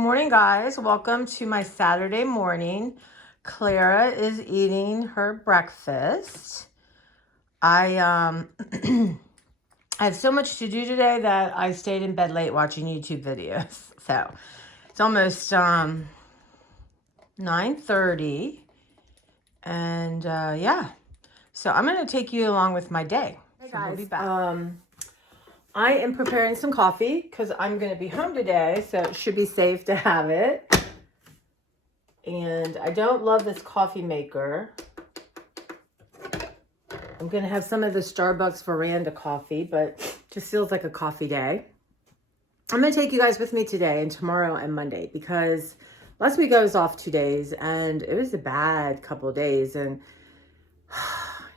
morning, guys. Welcome to my Saturday morning. Clara is eating her breakfast. I I have so much to do today that I stayed in bed late watching YouTube videos. So it's almost 9:30, and yeah. So I'm gonna take you along with my day. Hey guys, we'll be back. I am preparing some coffee because I'm going to be home today, so it should be safe to have it. And I don't love this coffee maker. I'm going to have some of the Starbucks veranda coffee, but it just feels like a coffee day. I'm going to take you guys with me today and tomorrow and Monday because last week I was off 2 days and it was a bad couple of days. And,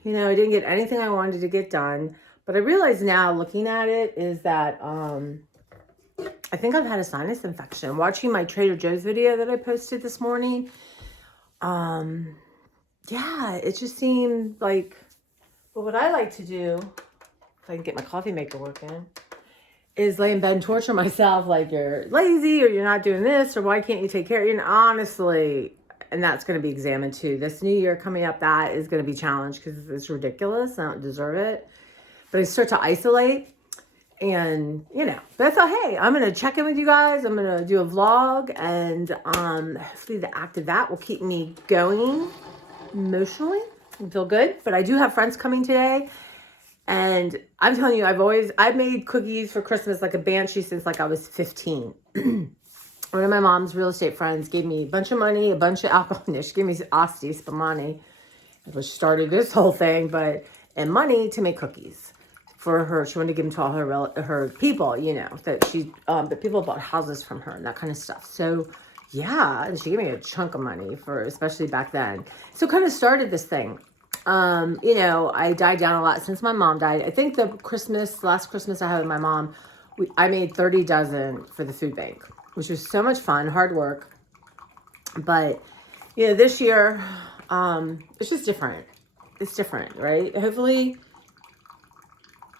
you know, I didn't get anything I wanted to get done. But I realize now, looking at it, is that I think I've had a sinus infection. Watching my Trader Joe's video that I posted this morning, yeah, it just seemed like, well, what I like to do, if I can get my coffee maker working, is lay in bed and torture myself like you're lazy or you're not doing this or why can't you take care of you? And honestly, and that's going to be examined too. This new year coming up, that is going to be challenged because it's ridiculous. I don't deserve it. But I start to isolate and, you know, but I thought, hey, I'm going to check in with you guys. I'm going to do a vlog and hopefully the act of that will keep me going emotionally and feel good. But I do have friends coming today. And I'm telling you, I've made cookies for Christmas like a banshee since like I was 15. One of my mom's real estate friends gave me a bunch of money, a bunch of alcohol. She gave me Asti Spumani, which started this whole thing, and money to make cookies. For her, she wanted to give them to all her people, you know, that the people bought houses from her and that kind of stuff. So, yeah, and she gave me a chunk of money especially back then. So, kind of started this thing. You know, I died down a lot since my mom died. I think last Christmas I had with my mom, I made 30 dozen for the food bank, which was so much fun, hard work. But, you know, this year, it's just different. It's different, right? Hopefully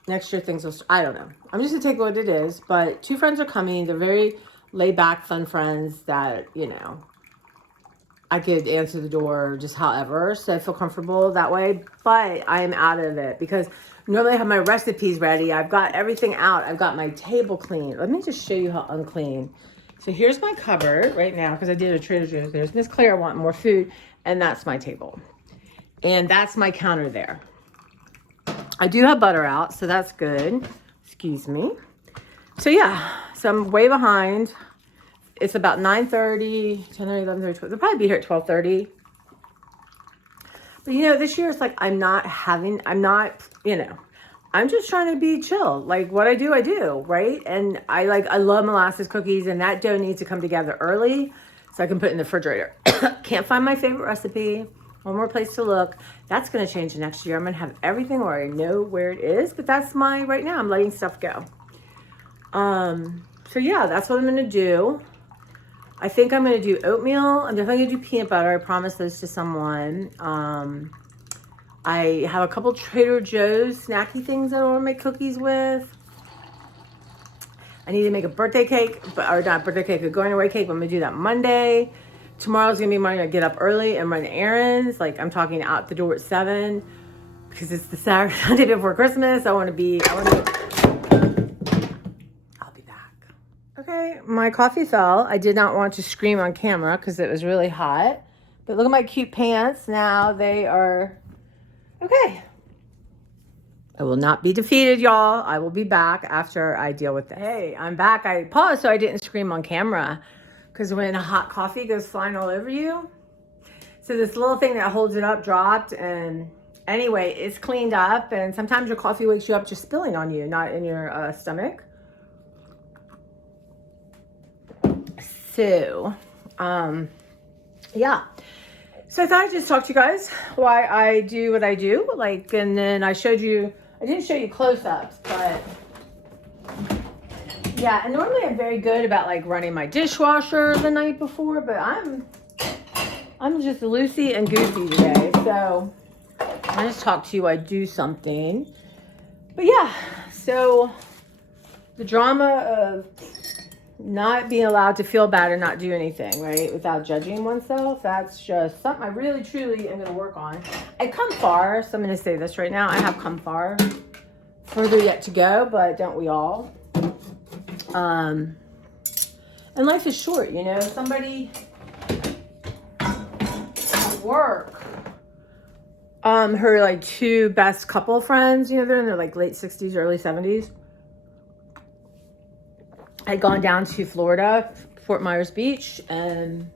next year things will, I don't know. I'm just gonna take what it is, but 2 friends are coming. They're very laid back, fun friends that, you know, I could answer the door just however, so I feel comfortable that way, but I'm out of it because normally I have my recipes ready. I've got everything out. I've got my table clean. Let me just show you how unclean. So here's my cupboard right now because I did a Trader Joe's. There's Miss Claire want more food, and that's my table. And that's my counter there. I do have butter out, so that's good. Excuse me. So yeah, so I'm way behind. It's about 9:30, 10:30, 11:30, 12. They'll probably be here at 12:30. But you know, this year it's like I'm not, you know, I'm just trying to be chill. Like what I do, right? And I love molasses cookies, and that dough needs to come together early so I can put it in the refrigerator. Can't find my favorite recipe. One more place to look. That's going to change next year. I'm going to have everything where I know where it is, but that's right now I'm letting stuff go. So yeah, that's what I'm going to do. I think I'm going to do oatmeal. I'm definitely going to do peanut butter. I promised those to someone. I have a couple Trader Joe's snacky things that I want to make cookies with. I need to make a birthday cake, or not birthday cake, a going away cake. But I'm going to do that Monday. Tomorrow's going to be morning. I get up early and run errands. Like I'm talking out the door at 7 because it's the Sunday before Christmas. I'll be back. Okay, my coffee fell. I did not want to scream on camera because it was really hot. But look at my cute pants. Now they are okay. I will not be defeated, y'all. I will be back after I deal with this. Hey, I'm back. I paused so I didn't scream on camera. Because when a hot coffee goes flying all over you. So this little thing that holds it up dropped. And anyway, it's cleaned up. And sometimes your coffee wakes you up just spilling on you, not in your stomach. So, yeah. So I thought I'd just talk to you guys why I do what I do. And then I didn't show you close-ups, but... yeah, and normally I'm very good about running my dishwasher the night before, but I'm just loosey and goofy today. So I just talk to you, I do something. But yeah, so the drama of not being allowed to feel bad or not do anything, right? Without judging oneself. That's just something I really, truly am going to work on. I come far, so I'm going to say this right now. I have come far. Further yet to go, but don't we all? And life is short, you know. Somebody at work, her like 2 best couple friends, you know, they're in their like late 60s, early 70s. I'd gone down to Florida, Fort Myers Beach, and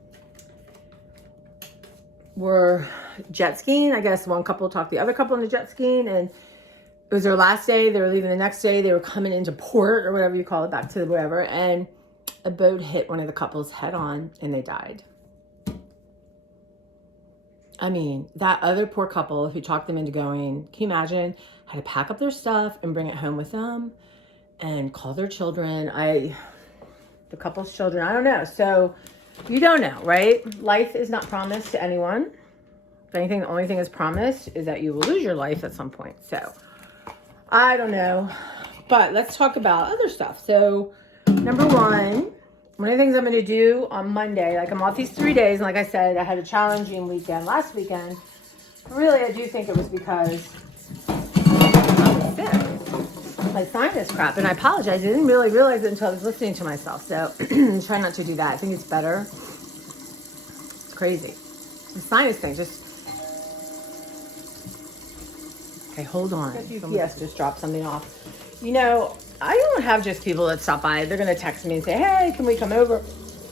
were jet skiing. I guess one couple talked the other couple into jet skiing, and it was their last day. They were leaving the next day. They were coming into port or whatever you call it, back to wherever, and a boat hit one of the couples head on, and they died. I mean, that other poor couple who talked them into going, can you imagine, had to pack up their stuff and bring it home with them and call their children. The couple's children, I don't know. So you don't know, right? Life is not promised to anyone. If anything, the only thing is promised is that you will lose your life at some point. So I don't know, but let's talk about other stuff. So number one of the things I'm going to do on Monday, like I'm off these 3 days. And like I said, I had a challenging weekend last weekend. Really, I do think it was because I was sick. My sinus crap, and I apologize. I didn't really realize it until I was listening to myself. So try not to do that. I think it's better. It's crazy. The sinus thing just. Okay, hold on. UPS just dropped something off. You know, I don't have just people that stop by. They're gonna text me and say, "Hey, can we come over?"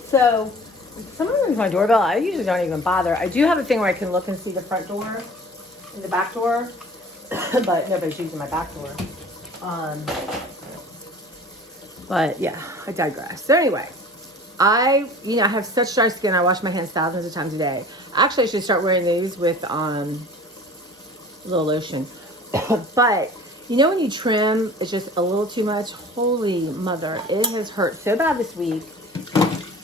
So if someone rings my doorbell, I usually don't even bother. I do have a thing where I can look and see the front door and the back door, but nobody's using my back door. But yeah, I digress. So anyway, I have such dry skin. I wash my hands thousands of times a day. Actually, I should start wearing these with a little lotion. But you know when you trim, it's just a little too much. Holy mother, it has hurt so bad this week.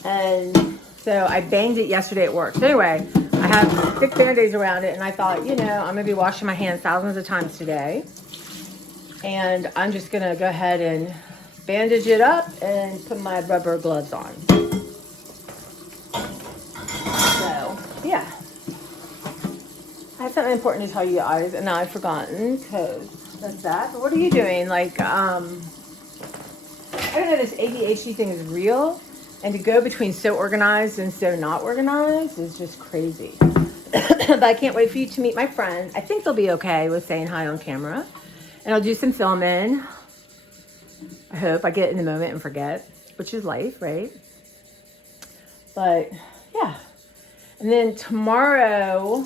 And so I banged it yesterday at work. So anyway, I have thick Band-Aids around it, and I thought, you know, I'm gonna be washing my hands thousands of times today. And I'm just gonna go ahead and bandage it up and put my rubber gloves on. So, yeah. I have something important to tell you guys, and now I've forgotten, because that's that. But what are you doing? Like, I don't know, this ADHD thing is real, and to go between so organized and so not organized is just crazy. But I can't wait for you to meet my friends. I think they'll be okay with saying hi on camera. And I'll do some filming. I hope I get in the moment and forget, which is life, right? But yeah. And then tomorrow,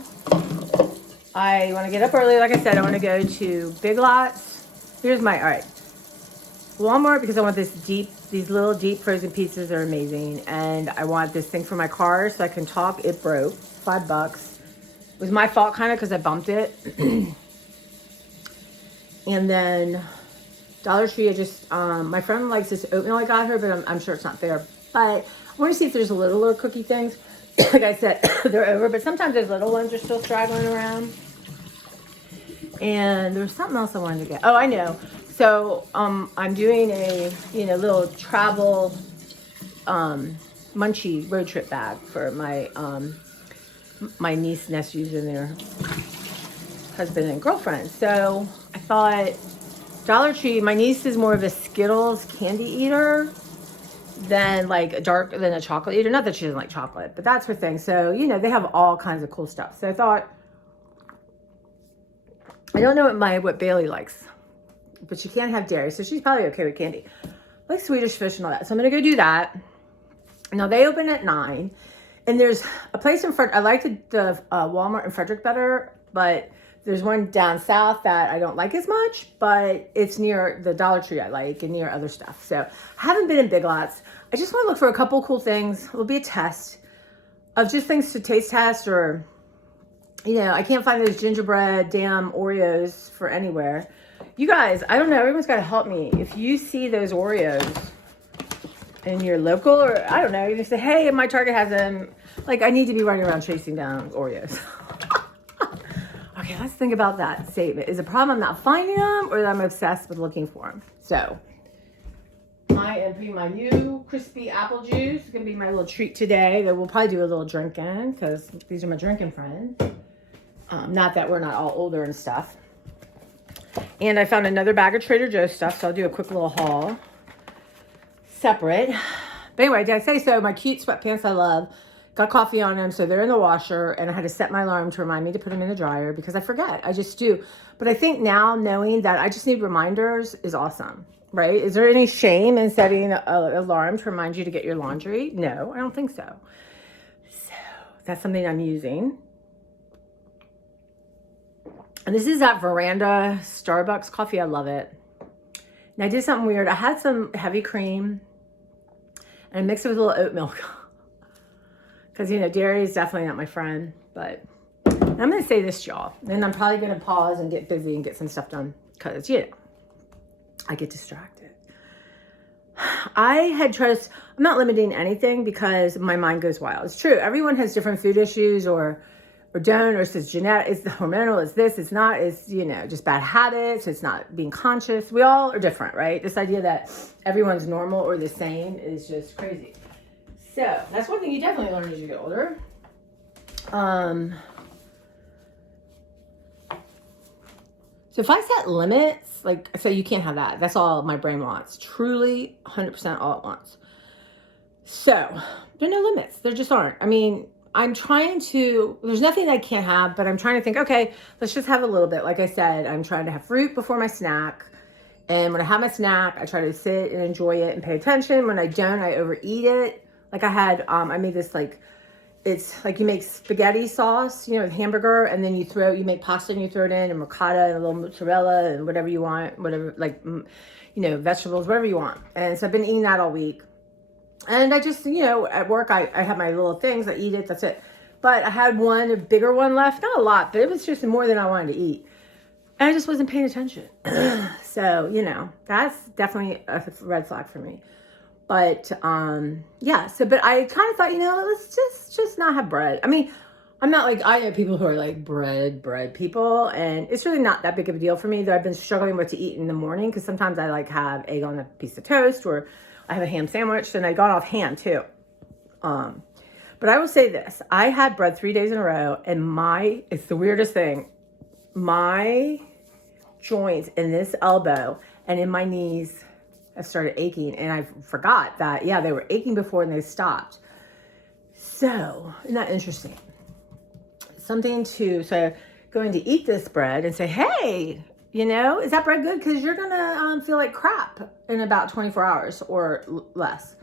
I want to get up early. Like I said, I want to go to Big Lots. Here's my, all right. Walmart, because I want these little deep frozen pizzas are amazing. And I want this thing for my car so I can talk. It broke, $5. It was my fault kind of because I bumped it. And then Dollar Tree, I just, my friend likes this oatmeal I got her, but I'm sure it's not there. But I want to see if there's a little cookie things. Like I said, they're over, but sometimes those little ones are still straggling around. And there was something else I wanted to get. Oh, I know. So I'm doing a, little travel munchie road trip bag for my my niece, nephews, and their husband and girlfriend. So I thought Dollar Tree, my niece is more of a Skittles candy eater than like a chocolate eater. Not that she doesn't like chocolate, but that's her thing. So, they have all kinds of cool stuff. So I thought, I don't know what Bailey likes, but she can't have dairy. So she's probably okay with candy. Like Swedish fish and all that. So I'm going to go do that. Now they open at 9. And there's a place in Frederick. I like the Walmart in Frederick better, but there's one down south that I don't like as much, but it's near the Dollar Tree I like and near other stuff. So I haven't been in Big Lots. I just want to look for a couple cool things. It'll be a test of just things to taste test, or, I can't find those gingerbread damn Oreos for anywhere. You guys, I don't know. Everyone's got to help me. If you see those Oreos in your local, or I don't know, you just say, hey, my Target has them. Like, I need to be running around chasing down Oreos. Okay, let's think about that statement. Is the problem I'm not finding them, or that I'm obsessed with looking for them? So, I am putting my new crispy apple juice. It's going to be my little treat today. That we'll probably do a little drinking because these are my drinking friends. Not that we're not all older and stuff. And I found another bag of Trader Joe's stuff, so I'll do a quick little haul. Separate. But anyway, did I say so? My cute sweatpants I love. Got coffee on them, so they're in the washer, and I had to set my alarm to remind me to put them in the dryer because I forget. I just do. But I think now knowing that I just need reminders is awesome, right? Is there any shame in setting an alarm to remind you to get your laundry? No, I don't think so. So that's something I'm using. And this is that Veranda Starbucks coffee. I love it. And I did something weird. I had some heavy cream and I mixed it with a little oat milk. Because, you know, dairy is definitely not my friend. But I'm going to say this, y'all. And I'm probably going to pause and get busy and get some stuff done. Because, you know, I get distracted. I had trust. I'm not limiting anything because my mind goes wild. It's true. Everyone has different food issues or don't, or it's genetic, it's hormonal, it's this, it's not, it's, you know, just bad habits, it's not being conscious. We all are different, right? This idea that everyone's normal or the same is just crazy. So that's one thing you definitely learn as you get older. So if I set limits, like, so you can't have that. That's all my brain wants. Truly 100% all it wants. So there are no limits. There just aren't. I mean, I'm trying to, there's nothing I can't have, but I'm trying to think, okay, let's just have a little bit. Like I said, I'm trying to have fruit before my snack. And when I have my snack, I try to sit and enjoy it and pay attention. When I don't, I overeat it. Like I had, I made this like, it's like you make spaghetti sauce, you know, with hamburger, and then you make pasta and you throw it in, and ricotta and a little mozzarella and whatever you want, whatever, like, you know, vegetables, whatever you want. And so I've been eating that all week. And I just, you know, at work, I have my little things, I eat it, that's it. But I had a bigger one left, not a lot, but it was just more than I wanted to eat. And I just wasn't paying attention. So, you know, that's definitely a red flag for me. But, yeah, so, but I kind of thought, you know, let's just not have bread. I mean, I'm not like, I know people who are like bread people, and it's really not that big of a deal for me, though I've been struggling what to eat in the morning, because sometimes I like have egg on a piece of toast, or I have a ham sandwich, and I got off ham too. But I will say this, I had bread 3 days in a row, and it's the weirdest thing, my joints in this elbow and in my knees have started aching, and I forgot that, yeah, they were aching before and they stopped. So, isn't that interesting? So going to eat this bread and say, hey, you know, is that bread good? Because you're going to feel like crap in about 24 hours or less.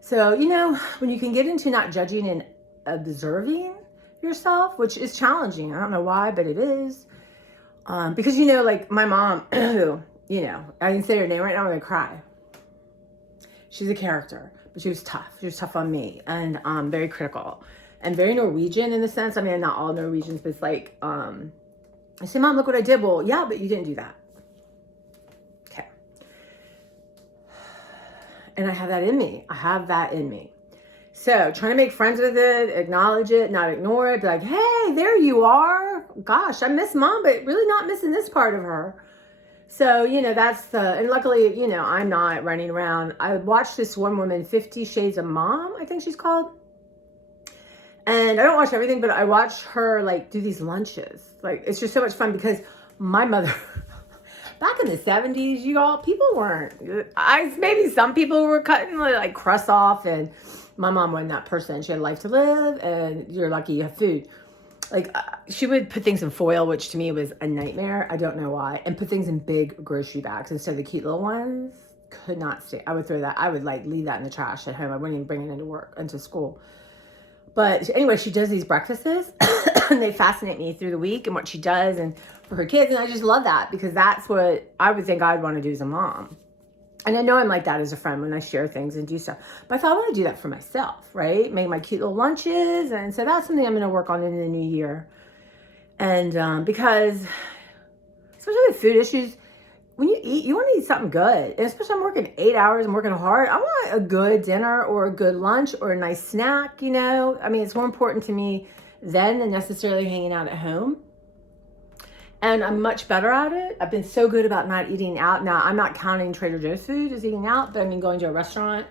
So, you know, when you can get into not judging and observing yourself, which is challenging. I don't know why, but it is. Because, you know, like my mom, who, you know, I can say her name right now, I'm going to cry. She's a character, but she was tough. She was tough on me and very critical and very Norwegian in the sense. I mean, not all Norwegians, but it's like, I say, Mom, look what I did. Well, yeah, but you didn't do that. Okay. And I have that in me. So trying to make friends with it, acknowledge it, not ignore it. Be like, hey, there you are. Gosh, I miss Mom, but really not missing this part of her. So, you know, and luckily, you know, I'm not running around. I watched this one woman, 50 Shades of Mom, I think she's called. And I don't watch everything, but I watch her like do these lunches. Like, it's just so much fun because my mother, back in the 70s, you all, people weren't, maybe some people were cutting like crusts off, and my mom wasn't that person. She had a life to live, and you're lucky you have food. Like, she would put things in foil, which to me was a nightmare. I don't know why. And put things in big grocery bags instead of the cute little ones. Could not stay. I would throw that. I would like leave that in the trash at home. I wouldn't even bring it into school. But anyway, she does these breakfasts and they fascinate me through the week and what she does and for her kids. And I just love that because that's what I would think I'd want to do as a mom. And I know I'm like that as a friend when I share things and do stuff. But I thought I want to do that for myself, right? Make my cute little lunches. And so that's something I'm going to work on in the new year. And because, especially with food issues, when you eat, you want to eat something good. And especially I'm working 8 hours, I'm working hard. I want a good dinner or a good lunch or a nice snack, you know. I mean, it's more important to me than necessarily hanging out at home. And I'm much better at it. I've been so good about not eating out. Now, I'm not counting Trader Joe's food as eating out, but I mean going to a restaurant.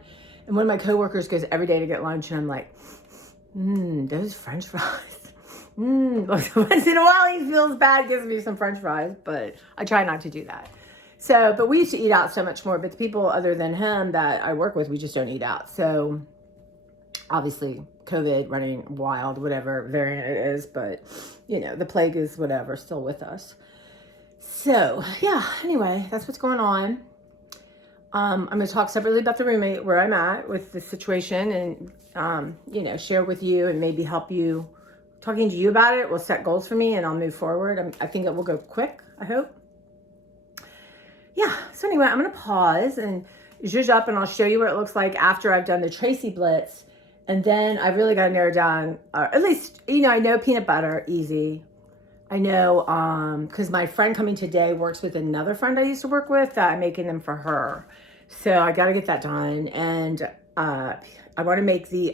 And one of my coworkers goes every day to get lunch, and I'm like, those French fries. Once in a while he feels bad, gives me some French fries, but I try not to do that. So, but we used to eat out so much more, but the people other than him that I work with, we just don't eat out. So obviously COVID running wild, whatever variant it is, but you know, the plague is whatever, still with us. So yeah, anyway, that's what's going on. I'm going to talk separately about the roommate, where I'm at with the situation, and, you know, share with you and maybe help you. Talking to you about it will set goals for me, and I'll move forward. I think it will go quick, I hope. Yeah, so anyway, I'm going to pause and zhuzh up, and I'll show you what it looks like after I've done the Tracy Blitz. And then I really got to narrow down, at least, you know, I know peanut butter, easy. I know, because my friend coming today works with another friend I used to work with that I'm making them for her. So I got to get that done. And I want to make the,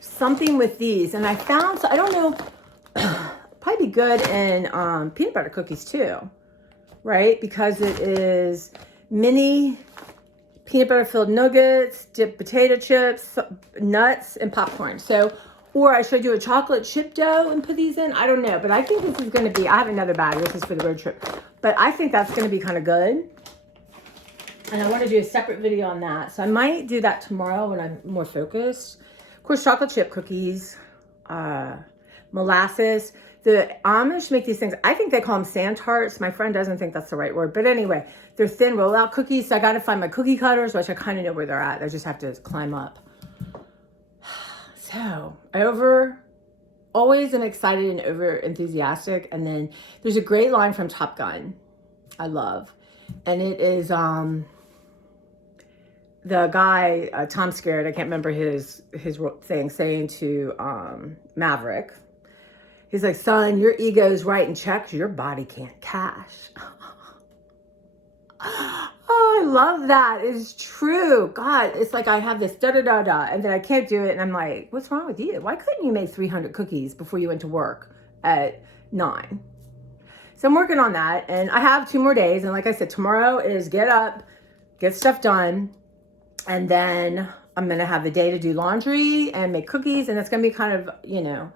something with these. And I found, so I don't know, probably be good in peanut butter cookies too, right? Because it is mini peanut butter filled nuggets, dipped potato chips, nuts, and popcorn. So, or I should do a chocolate chip dough and put these in. I don't know, but I think this is going to be, I have another bag. This is for the road trip, but I think that's going to be kind of good. And I want to do a separate video on that. So I might do that tomorrow when I'm more focused. Of course, chocolate chip cookies, molasses. The Amish make these things. I think they call them sand tarts. My friend doesn't think that's the right word. But anyway, they're thin rollout cookies. So I got to find my cookie cutters, which I kind of know where they're at. I just have to climb up. So I always am excited and over enthusiastic. And then there's a great line from Top Gun I love. And it is the guy, Tom Skerritt, I can't remember his thing, saying to Maverick, he's like, son, your ego's writing checks your body can't cash. Oh, I love that. It's true. God, it's like I have this da-da-da-da, and then I can't do it, and I'm like, what's wrong with you? Why couldn't you make 300 cookies before you went to work at 9? So I'm working on that, and I have 2 more days, and like I said, tomorrow is get up, get stuff done, and then I'm going to have the day to do laundry and make cookies, and it's going to be kind of, you know,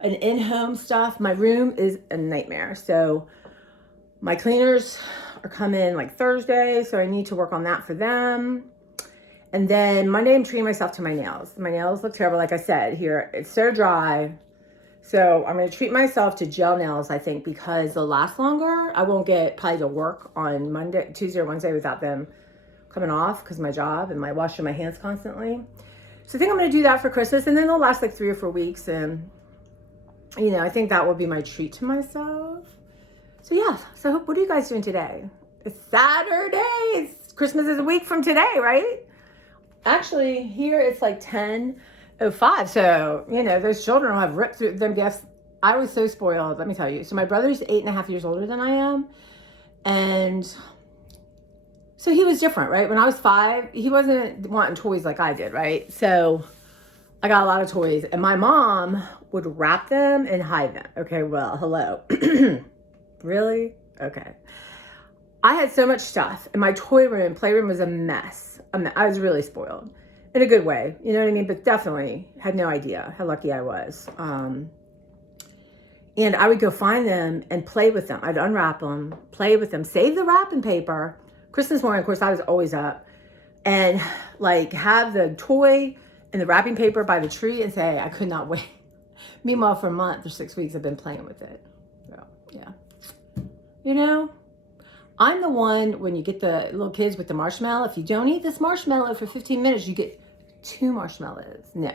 an in-home stuff. My room is a nightmare. So my cleaners are coming like Thursday, so I need to work on that for them. And then Monday, I'm treating myself to my nails. My nails look terrible, like I said here. It's so dry. So I'm going to treat myself to gel nails, I think, because they'll last longer. I won't get probably to work on Monday, Tuesday, or Wednesday without them coming off because of my job and my washing my hands constantly. So I think I'm going to do that for Christmas, and then they'll last like 3 or 4 weeks. And you know, I think that will be my treat to myself. So yeah, so what are you guys doing today? It's Saturday. Christmas is a week from today, right? Actually, here it's like 10:05. So, you know, those children will have ripped through them gifts. I was so spoiled, let me tell you. So my brother's 8.5 years older than I am. And so he was different, right? When I was 5, he wasn't wanting toys like I did, right? So I got a lot of toys, and my mom would wrap them and hide them. Okay, well, hello. Really? Okay. I had so much stuff, and my playroom was a mess. I was really spoiled in a good way, you know what I mean? But definitely had no idea how lucky I was. And I would go find them and play with them. I'd unwrap them, play with them, save the wrapping paper. Christmas morning, of course, I was always up, and like have the toy and the wrapping paper by the tree and say, I could not wait. Meanwhile, for a month or 6 weeks, I've been playing with it. So, yeah. You know, I'm the one, when you get the little kids with the marshmallow, if you don't eat this marshmallow for 15 minutes, you get 2 marshmallows. No.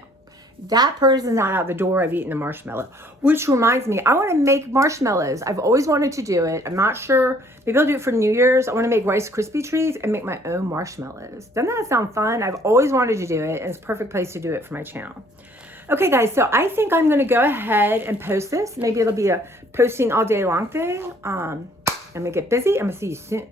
That person's not out the door. I've eaten the marshmallow. Which reminds me, I want to make marshmallows. I've always wanted to do it. I'm not sure. Maybe I'll do it for New Year's. I want to make Rice Krispie treats and make my own marshmallows. Doesn't that sound fun? I've always wanted to do it, and it's a perfect place to do it for my channel. Okay, guys, so I think I'm going to go ahead and post this. Maybe it'll be a posting all day long thing. I'm going to get busy. I'm going to see you soon.